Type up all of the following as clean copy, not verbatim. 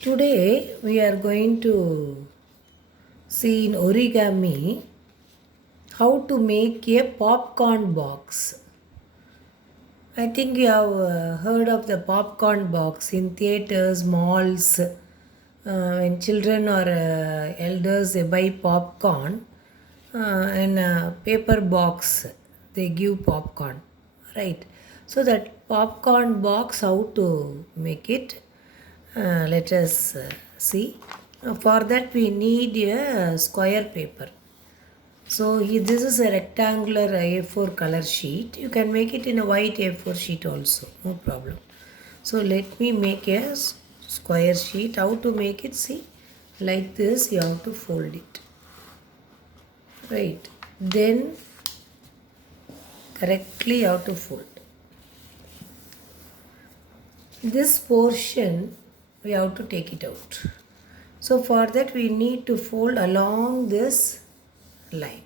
Today we are going to see in origami how to make a popcorn box. I think you have heard of the popcorn box in theaters, malls. When children or elders they buy popcorn in a paper box, they give popcorn, right? So that popcorn box, how to make it? Let us see. For that we need a square paper. So this is a rectangular A4 color sheet. You can make it in a white A4 sheet also, no problem. So let me make a square sheet. How to make it? See, like this you have to fold it. Right. Then correctly you have to fold. This portion we have to take it out. So for that we need to fold along this line.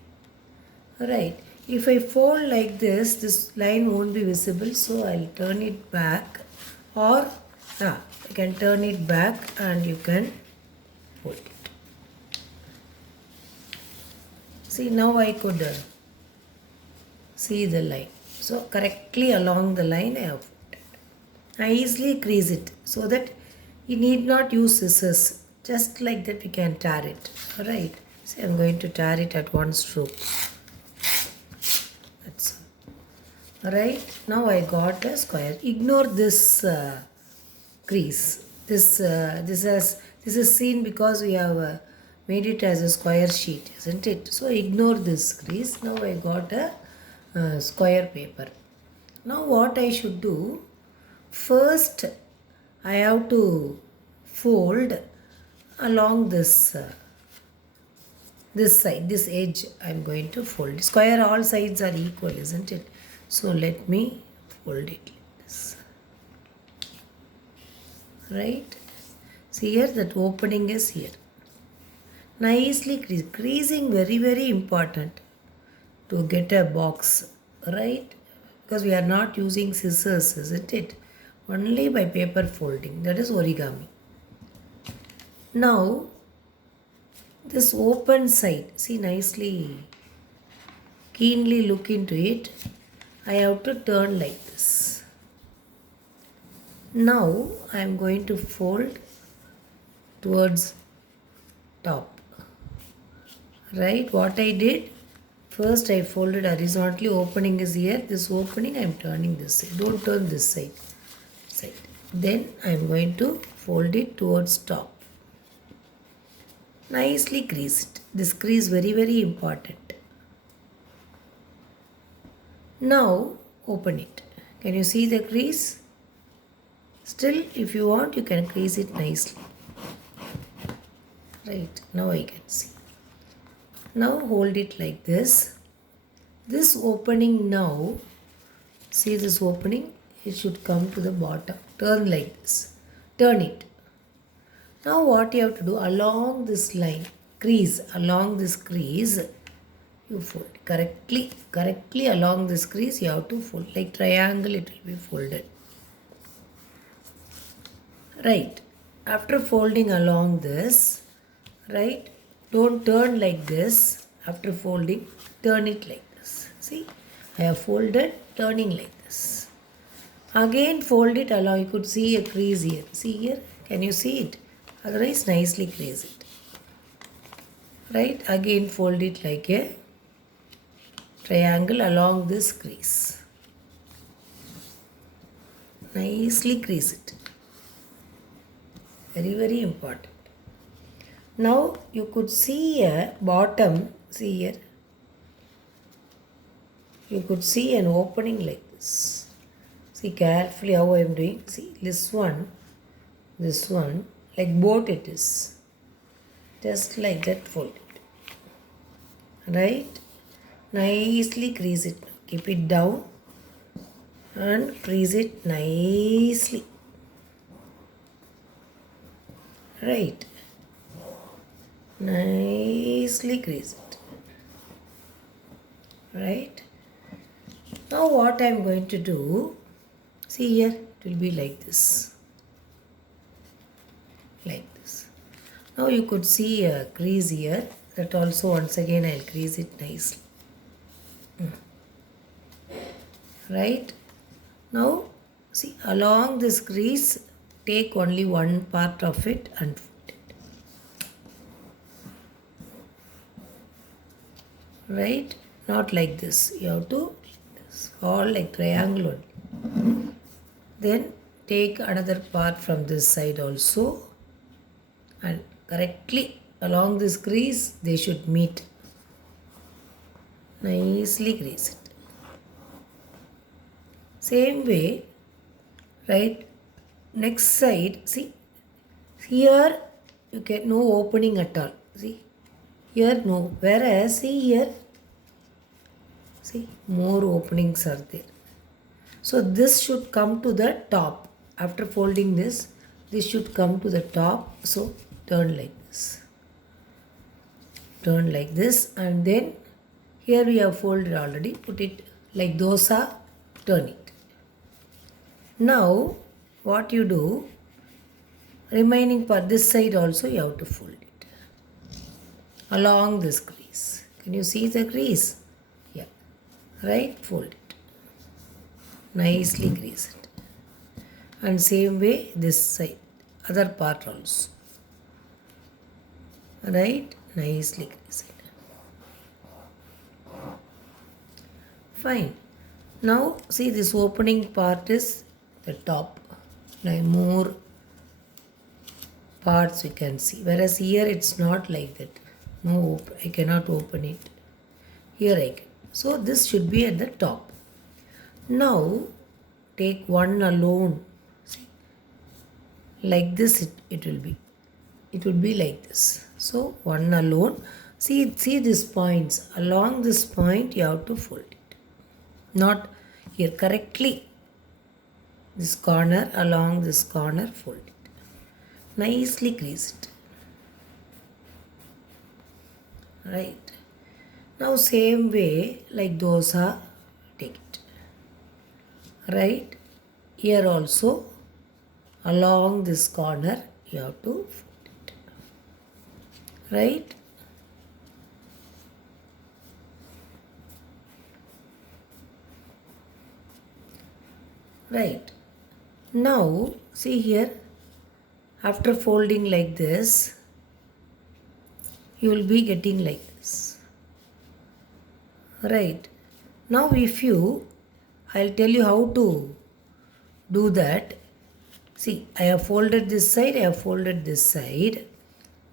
Right. If I fold like this line won't be visible, so I'll turn it back, or you can turn it back and you can fold it. See, now I could see the line. So correctly along the line I have folded. I easily crease it so that you need not use scissors. Just like that we can tear it. Alright. See, I'm going to tear it at one stroke. That's all. Right. Now I got a square. Ignore this crease. This is seen because we have made it as a square sheet, isn't it? So ignore this crease. Now I got a square paper. Now what I should do? First, I have to fold along this side, this edge. I am going to fold. Square, all sides are equal, isn't it? So let me fold it like this. Right? See here, that opening is here. Nicely crease. Creasing very important to get a box, right? Because we are not using scissors, isn't it? Only by paper folding. That is origami. Now, this open side, see, nicely, keenly look into it. I have to turn like this. Now, I am going to fold towards top. Right? What I did? First, I folded horizontally. Opening is here. This opening, I am turning this side. Don't turn this side. Then, I am going to fold it towards top. Nicely crease it. This crease very important. Now open it. Can you see the crease? Still, if you want, you can crease it nicely. Right, now I can see. Now hold it like this. This opening now, see this opening? It should come to the bottom. Turn like this. Turn it. Now what you have to do, along this line, crease, along this crease, you fold correctly along this crease you have to fold, like triangle it will be folded. Right, after folding along this, right, don't turn like this. After folding, turn it like this. See, I have folded, turning like this. Again fold it along, you could see a crease here. See here, can you see it? Otherwise nicely crease it. Right, again fold it like a triangle along this crease. Nicely crease it. Very important. Now you could see a bottom, see here. You could see an opening like this. See carefully how I am doing. See this one, like boat it is. Just like that fold it. Right? Nicely crease it. Keep it down and crease it nicely. Right? Nicely crease it. Right? Now what I am going to do, see here, it will be like this. like this. Now you could see a crease here. That also once again I'll crease it nicely. Right? Now see, along this crease take only one part of it and fold it. Right? Not like this. You have to like this. All like triangle only. Then take another part from this side also and correctly along this crease they should meet. Nicely crease it. Same way, right? Next side, see, here you get no opening at all. See, here no. Whereas, see here, see, more openings are there. So this should come to the top. After folding this should come to the top. So turn like this. Turn like this, and then here we have folded already. Put it like dosa, turn it. Now what you do, remaining part this side also you have to fold it along this crease. Can you see the crease? Yeah. Right? Fold it. Nicely crease it. And same way this side, other part also. Right? Nicely crease it. Fine. Now see, this opening part is the top. Like more parts you can see. Whereas here it's not like that. No, I cannot open it. Here I can. So this should be at the top. Now take one alone. See, like this it will be. It will be like this. So one alone. See these points. Along this point you have to fold it. Not here, correctly. This corner, along this corner, fold it. Nicely crease it. Right. Now same way like dosa, take it. Right. Here also along this corner you have to fold it. Right. Right. Now see here, after folding like this you will be getting like this. Right. Now if you, I'll tell you how to do that. See, I have folded this side, I have folded this side.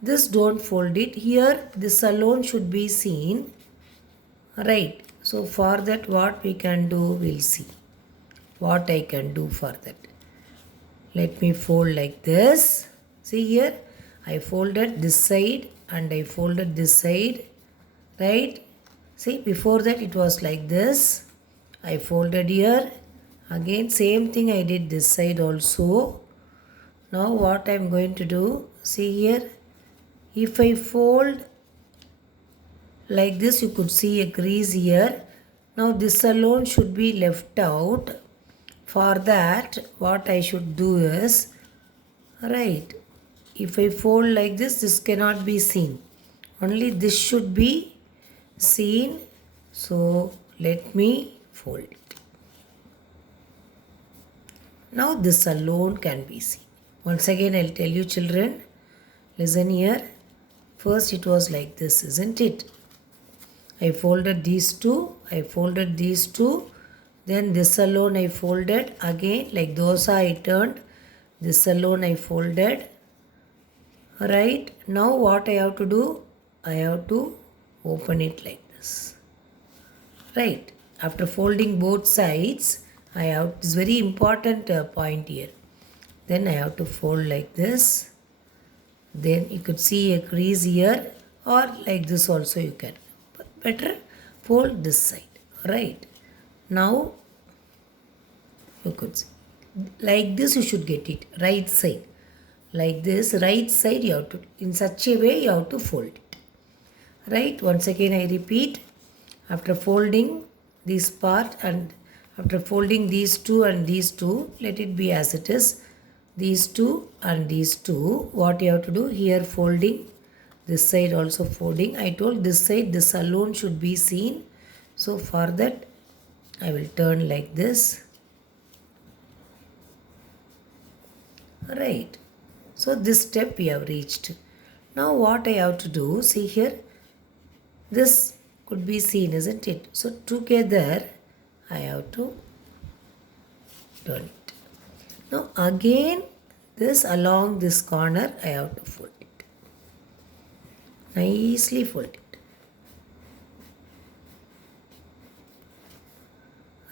This don't fold it. Here this alone should be seen. Right. So for that what we can do, we'll see. What I can do for that. Let me fold like this. See here, I folded this side and I folded this side. Right. See, before that it was like this. I folded here. Again same thing I did this side also. Now what I am going to do, see here, if I fold like this you could see a crease here. Now this alone should be left out. For that what I should do is, right, if I fold like this cannot be seen. Only this should be seen. So let me fold it. Now this alone can be seen. Once again I'll tell you children, listen here. First it was like this, isn't it? I folded these two, I folded these two. Then this alone I folded. Again like dosa I turned. This alone I folded. Right. Now what I have to do? I have to open it like this. Right. After folding both sides, I have, this very important point here. Then I have to fold like this. Then you could see a crease here, or like this also you can. But better fold this side. Right. Now you could see, like this you should get it, right side. Like this, right side you have to, in such a way you have to fold it. Right. Once again I repeat, after folding this part and after folding these two and these two, let it be as it is. these two and these two. What you have to do here, folding, this side also folding. I told this side this alone should be seen. So for that I will turn like this. Right. So this step we have reached. Now what I have to do, see here, this could be seen, isn't it? So together I have to turn it. Now again this along this corner I have to fold it. Nicely fold it.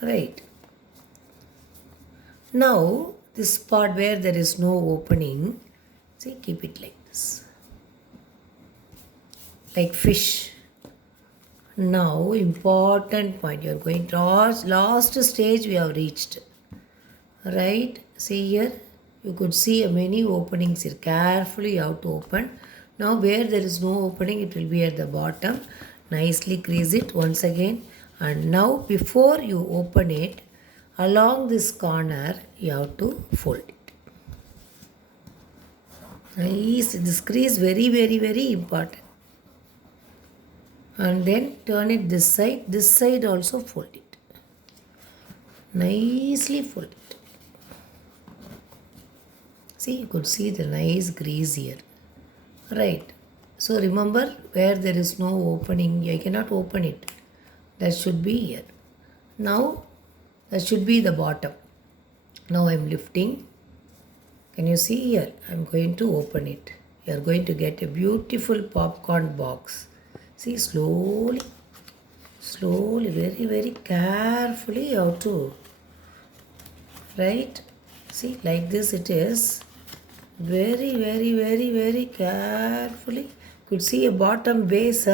Right. Now this part where there is no opening, see, keep it like this. Like fish. Now important point, you are going to last stage we have reached. Right, see here, you could see many openings here. Carefully you have to open. Now where there is no opening, it will be at the bottom. Nicely crease it once again. And now before you open it, along this corner you have to fold it. Nice, this crease very important. And then turn it this side also fold it. Nicely fold it. See, you could see the nice grease here. Right. So remember, where there is no opening, I cannot open it. That should be here. Now, that should be the bottom. Now I am lifting. Can you see here? I am going to open it. You are going to get a beautiful popcorn box. See, slowly, very carefully you have to, right? See, like this it is. Very carefully. Could see a bottom base,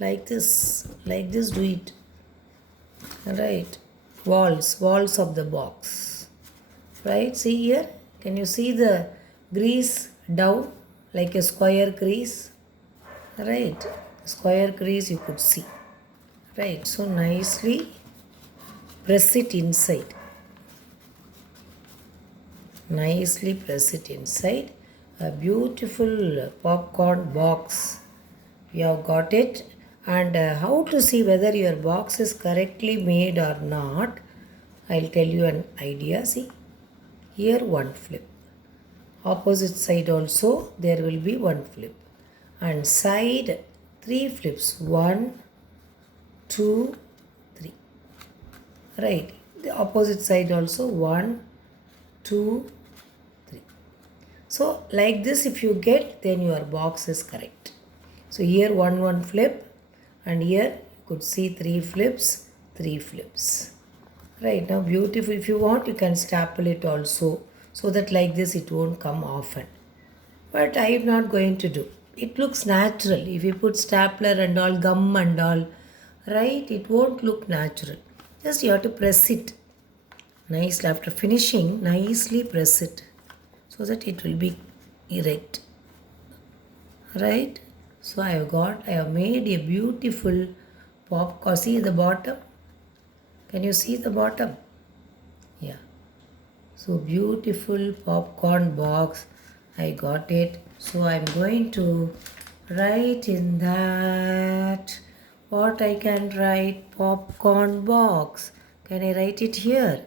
like this do it. Right, walls of the box. Right, see here, can you see the grease down like a square crease? Right, square crease you could see. Right, so nicely press it inside. Nicely press it inside. A beautiful popcorn box. You have got it. And how to see whether your box is correctly made or not, I'll tell you an idea. See, here one flip. Opposite side also there will be one flip. And side 3 flips. 1, 2, 3. Right. The opposite side also 1, 2, 3. So like this if you get, then your box is correct. So here one flip, and here you could see 3 flips, 3 flips. Right, now beautiful. If you want, you can staple it also, so that like this it won't come often. But I am not going to do. It looks natural. If you put stapler and all, gum and all, right, it won't look natural. Just you have to press it nicely. After finishing, nicely press it so that it will be erect. Right, so I have made a beautiful popcorn. See the bottom? Can you see the bottom? Yeah. So beautiful popcorn box. I got it. So I'm going to write in that what I can write. Popcorn box. Can I write it here?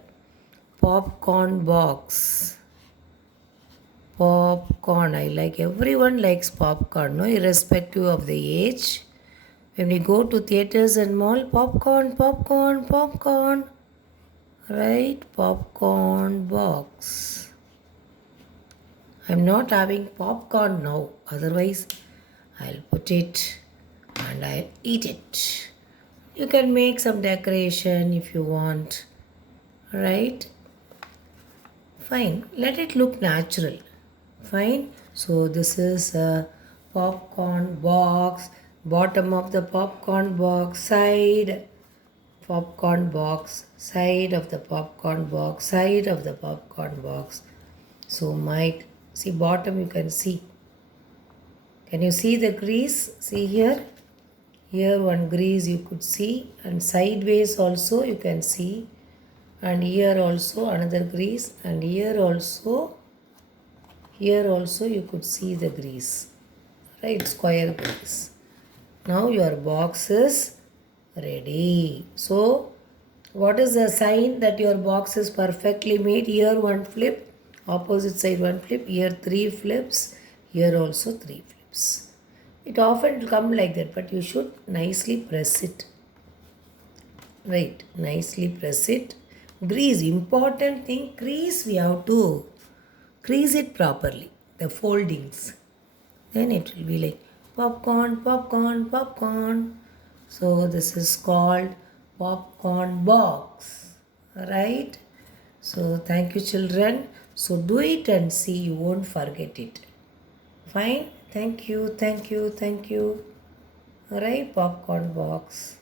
Popcorn box. Popcorn. I like, everyone likes popcorn, no, irrespective of the age. When we go to theaters and mall, popcorn. Right? Popcorn box. I'm not having popcorn now. Otherwise, I'll put it and I'll eat it. You can make some decoration if you want. Right? Fine. Let it look natural. Fine. So this is a popcorn box. Bottom of the popcorn box. Side. Popcorn box. Side of the popcorn box. Side of the popcorn box. So might see bottom, you can see. Can you see the grease? See here. Here one grease you could see, and sideways also you can see, and here also another grease, and here also Here also you could see the grease, right? Square grease. Now your box is ready. So, what is the sign that your box is perfectly made? Here one flip, opposite side one flip, here three flips, here also three flips. It often come like that, but you should nicely press it. Right, nicely press it. Grease, important thing, crease we have to crease it properly, the foldings. Then it will be like popcorn, popcorn, popcorn. So this is called popcorn box, right? So thank you, children. So do it and see, you won't forget it. Fine. Thank you, thank you, thank you. All right, popcorn box.